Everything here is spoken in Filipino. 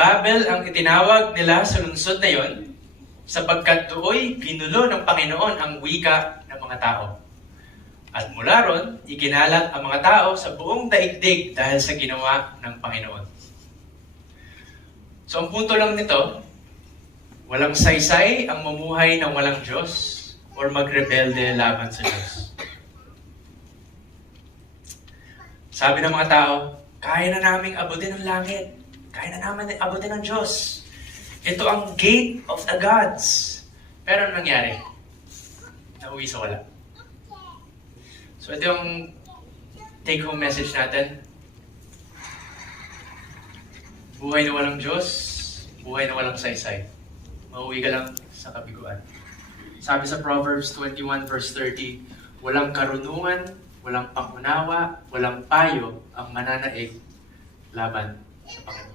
Babel ang itinawag nila sa lungsod na yon sapagkat dooy ginulo ng Panginoon ang wika ng mga tao. At mula ron, ikinalat ang mga tao sa buong daigdig dahil sa ginawa ng Panginoon. So ang punto lang nito, walang saysay ang mamuhay ng walang Diyos or magrebelde laban sa Diyos. Sabi ng mga tao, kaya na naming abutin ang langit. Kaya na namin abutin ang Diyos. Ito ang gate of the gods. Pero ano nangyari? Nauwi sa wala. So ito yung take-home message natin. Buhay na walang Diyos, buhay na walang saysay. Mauwi ka lang sa kabiguan. Sabi sa Proverbs 21 verse 30, walang karunungan, walang pangunawa, walang payo ang mananaig laban sa Panginoon.